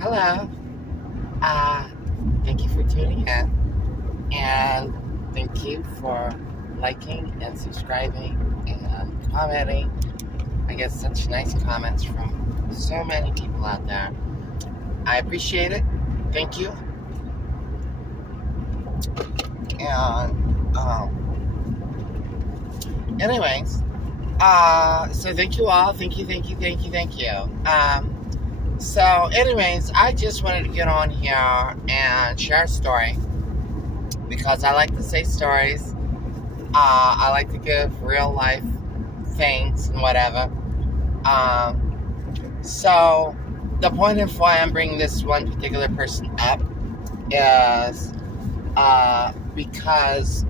Hello. Uh, Thank you for tuning in. And thank you for liking and subscribing and commenting. I get such nice comments from so many people out there. I appreciate it. Thank you. And, anyways, so thank you all. Thank you. So, anyways, I just wanted to get on here and share a story because I like to say stories. I like to give real life things and whatever. So, the point of why I'm bringing this one particular person up is because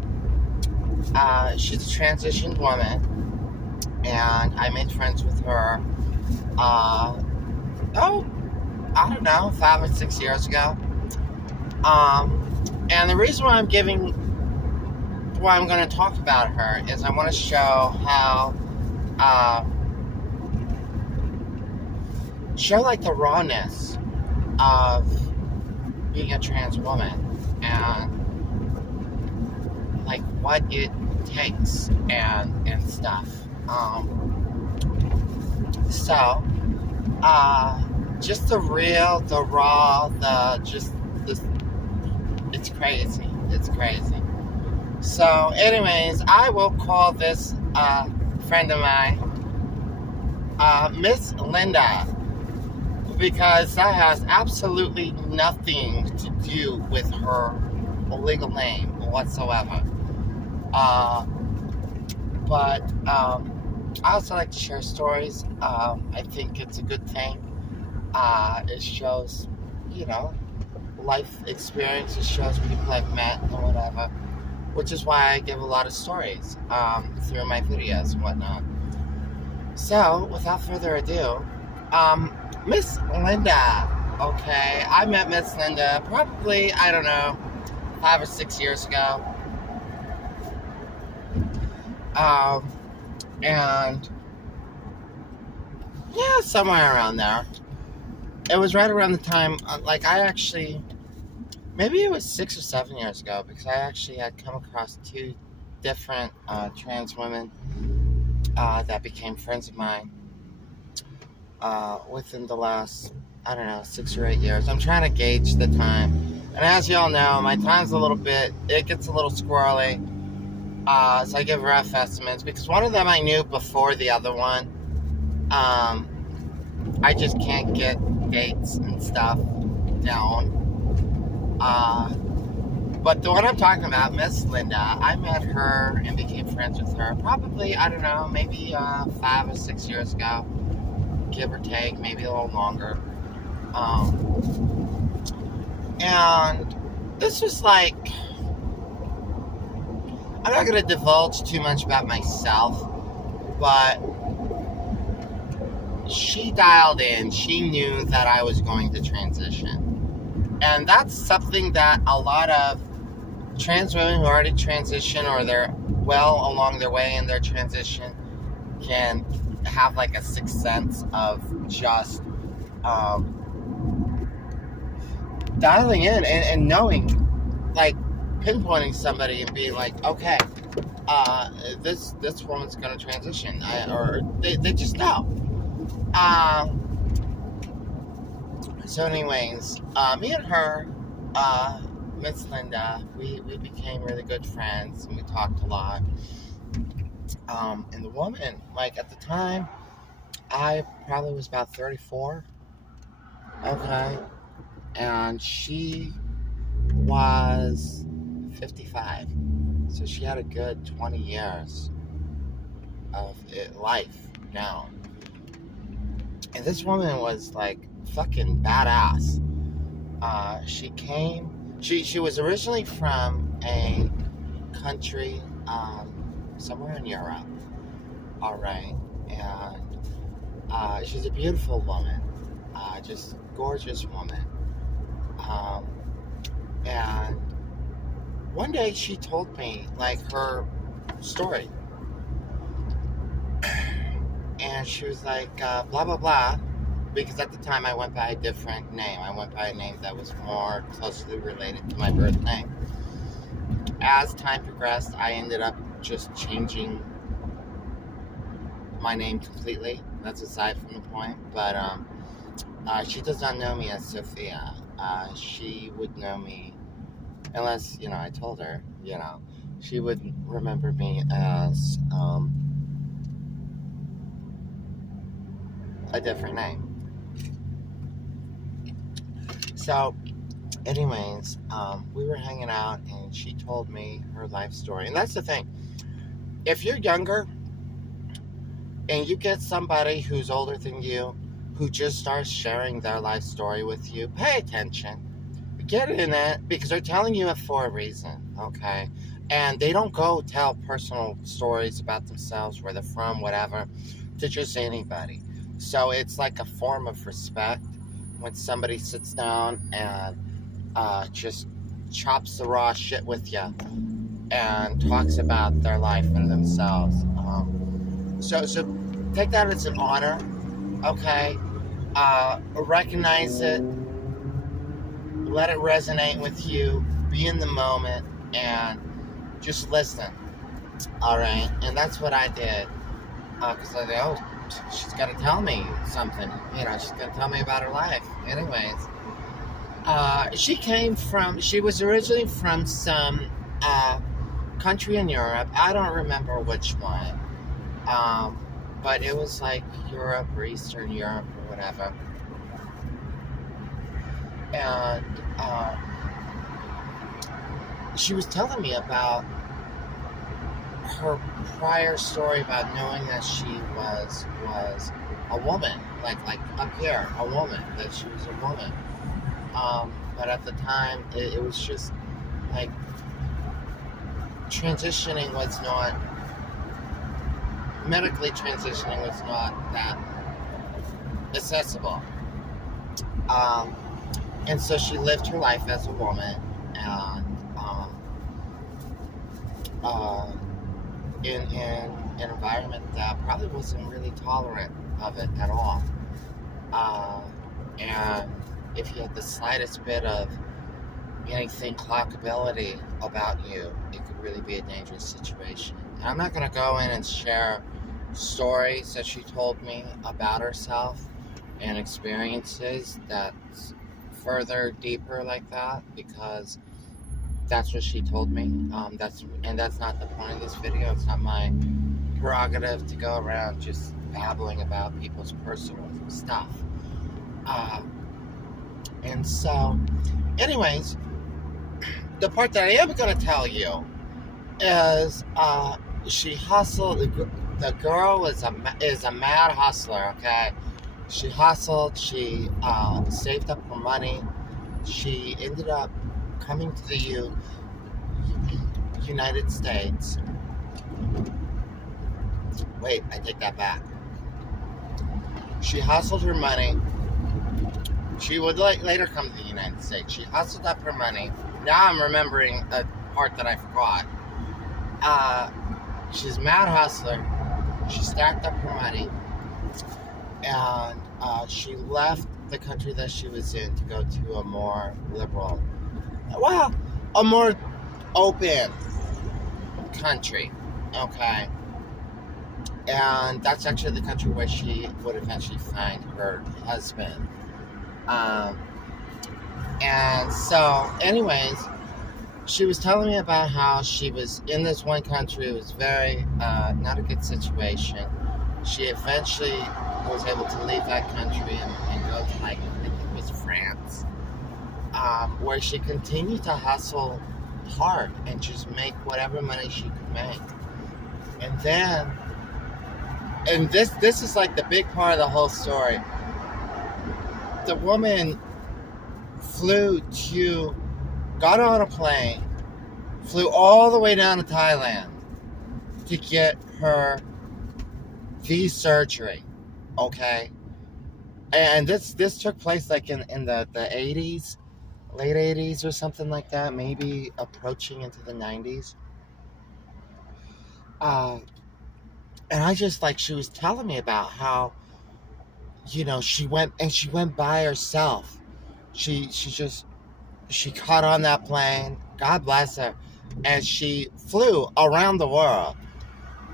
she's a transitioned woman, and I made friends with her. I don't know, 5 or 6 years ago. And the reason why I'm going to talk about her is I want to show how, show like the rawness of being a trans woman and like what it takes and stuff. Just the real, the raw, it's crazy. It's crazy. So, anyways, I will call this friend of mine Miss Linda, because that has absolutely nothing to do with her legal name whatsoever. But I also like to share stories. I think it's a good thing. It shows, life experience. It shows people I've met and whatever, which is why I give a lot of stories through my videos and whatnot. So, without further ado, Miss Linda. Okay, I met Miss Linda probably, 5 or 6 years ago. And yeah, somewhere around there. It was right around the time, maybe it was 6 or 7 years ago, because I actually had come across two different trans women that became friends of mine within the last, 6 or 8 years. I'm trying to gauge the time. And as you all know, my time's it gets a little squirrely. So I give rough estimates, because one of them I knew before the other one. I just can't get dates and stuff down. But the one I'm talking about, Miss Linda, I met her and became friends with her probably, maybe 5 or 6 years ago, give or take, maybe a little longer. And this was like, I'm not going to divulge too much about myself, but she dialed in. She knew that I was going to transition. And that's something that a lot of trans women who already transition, or they're well along their way in their transition, can have like a sixth sense of just dialing in and knowing, like pinpointing somebody and being like, okay, this woman's gonna transition, or they just know. So anyways, me and her, Miss Linda, we became really good friends, and we talked a lot. And the woman, like at the time, I probably was about 34, okay, and she was 55, so she had a good 20 years of life down. And this woman was like fucking badass. She was originally from a country somewhere in Europe, alright, and she's a beautiful woman, just gorgeous woman. And one day she told me like her story, and she was like, blah blah blah, because at the time I went by a different name. I went by a name that was more closely related to my birth name. As time progressed, I ended up just changing my name completely. That's aside from the point. But she does not know me as Sophia. She would know me, unless, I told her, she would remember me as a different name. So, anyways, we were hanging out and she told me her life story. And that's the thing. If you're younger and you get somebody who's older than you who just starts sharing their life story with you, pay attention. Get in it, because they're telling you it for a reason, okay? And they don't go tell personal stories about themselves, where they're from, whatever, to just anybody. So it's like a form of respect when somebody sits down and just chops the raw shit with you and talks about their life and themselves. So take that as an honor, okay? Recognize it, let it resonate with you, be in the moment, and just listen. All right, and that's what I did, because I thought, oh, she's got to tell me something. She's going to tell me about her life. Anyways, she was originally from some country in Europe. I don't remember which one, but it was like Europe or Eastern Europe or whatever. And she was telling me about her prior story about knowing that she was a woman, like up here, a woman, that she was a woman. But at the time, it was just like medically transitioning was not that accessible. And so she lived her life as a woman, and in an environment that probably wasn't really tolerant of it at all. And if you had the slightest bit of anything clockability about you, it could really be a dangerous situation. And I'm not going to go in and share stories that she told me about herself and experiences that's further deeper like that, because that's what she told me. That's not the point of this video. It's not my prerogative to go around just babbling about people's personal stuff. And so, anyways, the part that I am going to tell you is she hustled. The girl is a mad hustler. Okay, she hustled. She saved up her money. She ended up coming to the United States. Wait, I take that back. She hustled her money. She would later come to the United States. She hustled up her money. Now I'm remembering a part that I forgot. She's a mad hustler. She stacked up her money. And she left the country that she was in to go to a more liberal, a more open country. Okay. And that's actually the country where she would eventually find her husband. And so, anyways, she was telling me about how she was in this one country. It was very not a good situation. She eventually was able to leave that country and go to, I think it was France, where she continued to hustle hard and just make whatever money she could make. And then, and this is like the big part of the whole story. The woman got on a plane, flew all the way down to Thailand to get her the surgery, okay? And this took place like in the 80s, late 80s or something like that, maybe approaching into the 90s. And I just, like, she was telling me about how she went by herself. She caught on that plane. God bless her. And she flew around the world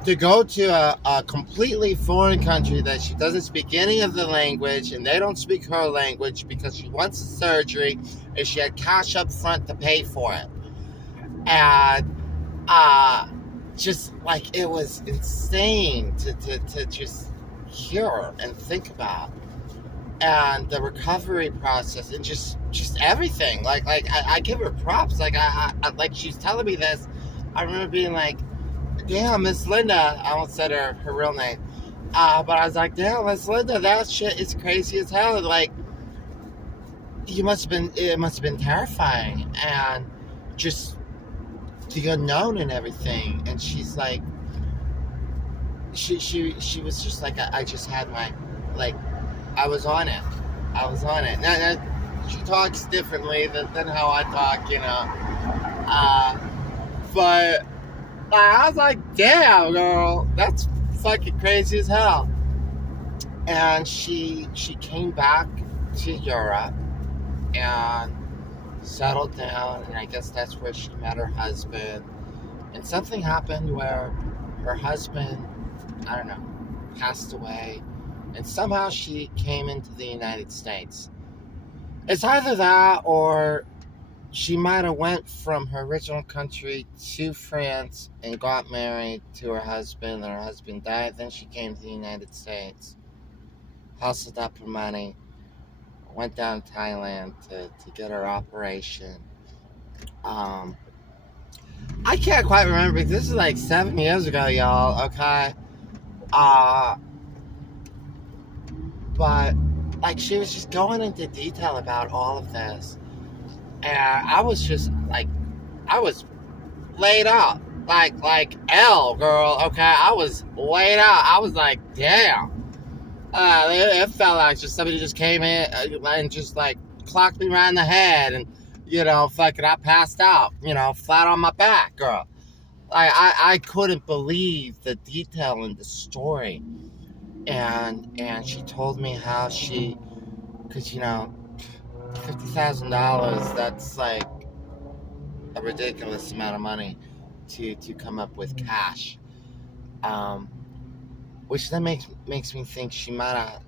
to go to a completely foreign country that she doesn't speak any of the language, and they don't speak her language, because she wants the surgery and she had cash up front to pay for it. And just like, it was insane to just hear her and think about, and the recovery process, and just everything. I give her props. Like she's telling me this, I remember being like, damn, Miss Linda. I almost said her real name. But I was like, damn, Miss Linda, that shit is crazy as hell. Like, it must have been terrifying, and just the unknown and everything. And she's like, she was just like, I just had my, like, I was on it. Now, she talks differently than how I talk, but I was like, damn, girl, that's fucking crazy as hell. And she came back to Europe and settled down, and I guess that's where she met her husband. And something happened where her husband, I don't know, passed away, and somehow she came into the United States. It's either that, or she might have went from her original country to France and got married to her husband, and her husband died. Then she came to the United States, hustled up her money, went down to Thailand to get her operation. I can't quite remember, because this is like 7 years ago, y'all, okay? But, like, she was just going into detail about all of this. And I was just, like, I was laid out. Like L, girl, okay? I was laid out. I was like, damn. It felt like just somebody just came in and just, like, clocked me right in the head. And, fucking, I passed out, flat on my back, girl. I couldn't believe the detail in the story. And she told me how she, because, $50,000, that's like a ridiculous amount of money to come up with cash. Which then makes me think she might have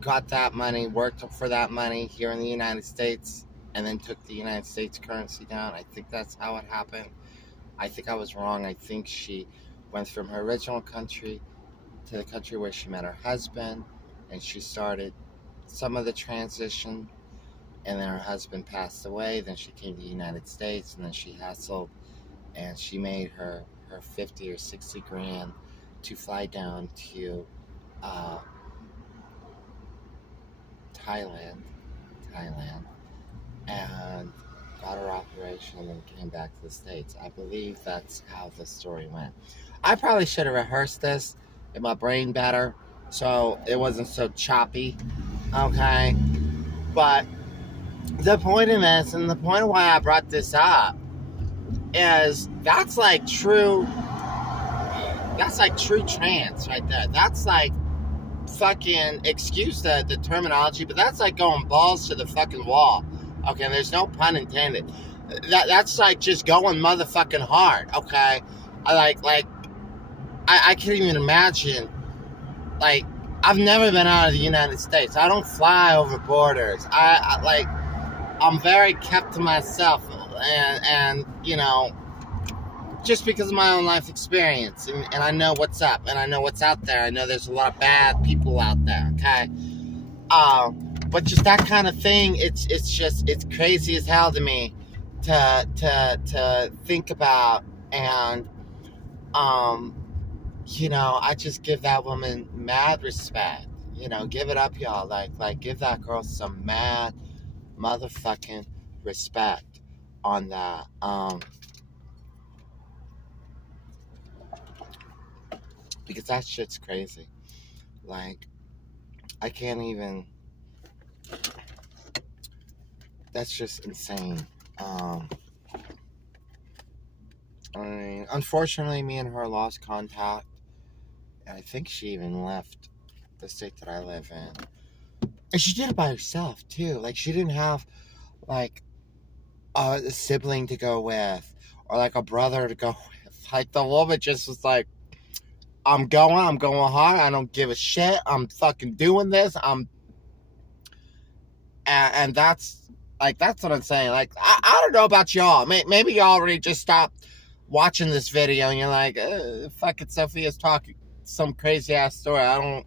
got that money, worked for that money here in the United States, and then took the United States currency down. I think that's how it happened. I think I was wrong. I think she went from her original country to the country where she met her husband, and she started some of the transition, and then her husband passed away. Then she came to the United States, and then she hustled, and she made her 50 or 60 grand to fly down to Thailand, and got her operation, and then came back to the States. I believe that's how the story went. I probably should have rehearsed this in my brain better, so it wasn't so choppy, okay? But the point in this, and the point of why I brought this up, is that's like true trance right there. That's like fucking, excuse the terminology, but that's like going balls to the fucking wall. Okay, there's no pun intended. That's like just going motherfucking hard. Okay, I can't even imagine. Like, I've never been out of the United States. I don't fly over borders. I'm very kept to myself, and just because of my own life experience, and I know what's up, and I know what's out there. I know there's a lot of bad people out there, okay? But just that kind of thing, it's crazy as hell to me to think about, and I just give that woman mad respect. Give it up, y'all. Like give that girl some mad motherfucking respect on that. Because that shit's crazy. Like, I can't even. That's just insane. I mean, unfortunately, me and her lost contact. And I think she even left the state that I live in. And she did it by herself, too. Like, she didn't have, like, a sibling to go with, or, like, a brother to go with. Like, the woman just was like, I'm going hard, I don't give a shit, I'm fucking doing this, and that's, like, that's what I'm saying. Like, I don't know about y'all. Maybe y'all already just stopped watching this video, and you're like, fucking Sophia's talking some crazy ass story. I don't,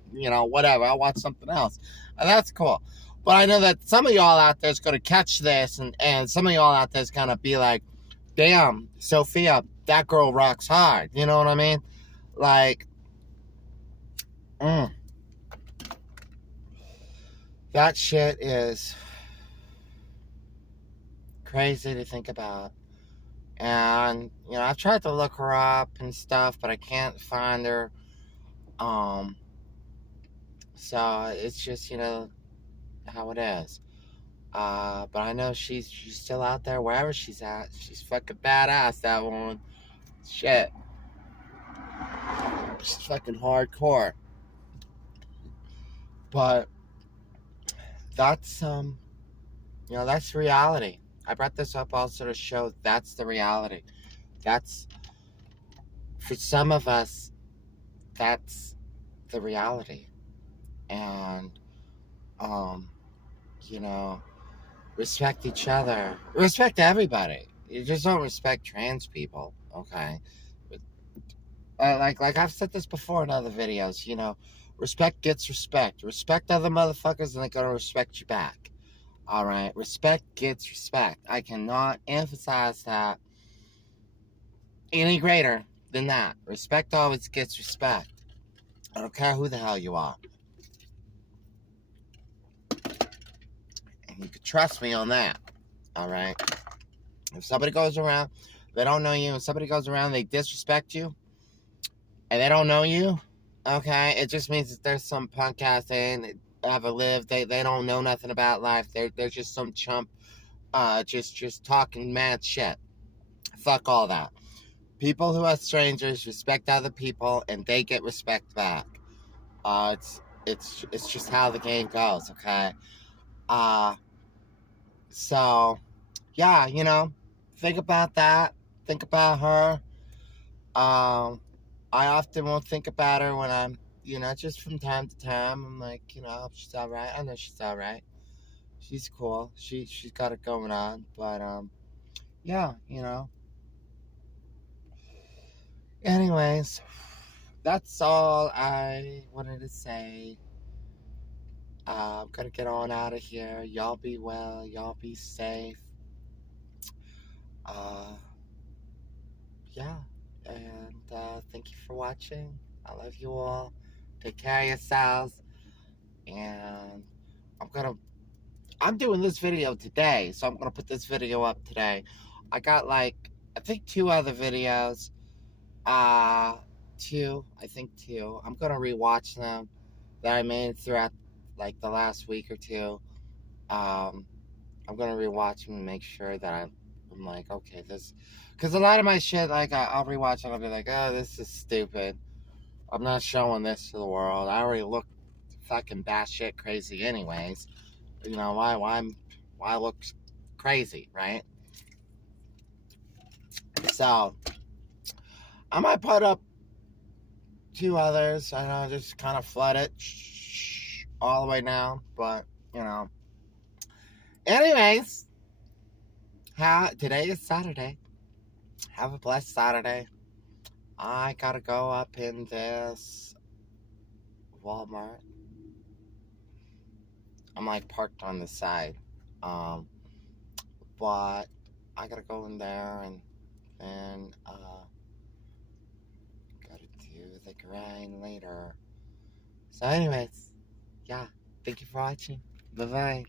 whatever. I'll watch something else. And that's cool. But I know that some of y'all out there is going to catch this, and some of y'all out there is going to be like, damn, Sophia, that girl rocks hard. You know what I mean? Like, that shit is crazy to think about. And, I've tried to look her up and stuff, but I can't find her. So it's just, how it is. But I know she's still out there wherever she's at. She's fucking badass, that woman. Shit. She's fucking hardcore. But that's, that's reality. I brought this up also to show that's the reality. That's, for some of us, that's the reality. And, respect each other. Respect everybody. You just don't respect trans people, okay? Like I've said this before in other videos, respect gets respect. Respect other motherfuckers and they're gonna respect you back. Alright? Respect gets respect. I cannot emphasize that any greater than that. Respect always gets respect. I don't care who the hell you are. And you can trust me on that. Alright? If somebody goes around, they don't know you, and somebody goes around, they disrespect you, and they don't know you, okay, it just means that there's some punk ass they ever lived, they don't know nothing about life, they're just some chump, just talking mad shit. Fuck all that. People who are strangers respect other people, and they get respect back. It's just how the game goes, okay? So, yeah, think about that. Think about her. I often won't think about her when I'm, just from time to time. I'm like, she's all right. I know she's all right. She's cool. She's got it going on. But, yeah, Anyways, that's all I wanted to say. I'm gonna get on out of here. Y'all be well. Y'all be safe. Yeah. And thank you for watching. I love you all. Take care of yourselves. And I'm doing this video today, so I'm gonna put this video up today. I got I think 2 other videos. Two. I'm gonna rewatch them that I made throughout the last week or two. I'm gonna rewatch them and make sure that I'm like, okay, this, because a lot of my shit, I'll rewatch and I'll be like, oh, this is stupid. I'm not showing this to the world. I already look fucking batshit crazy anyways. Why look crazy, right? So I might put up 2 others. I know, just kind of flood it all the way down, but anyways, today is Saturday. Have a blessed Saturday. I gotta go up in this Walmart. I'm parked on the side. But I gotta go in there and then gotta do the grind later. So anyways, yeah, thank you for watching. Bye-bye.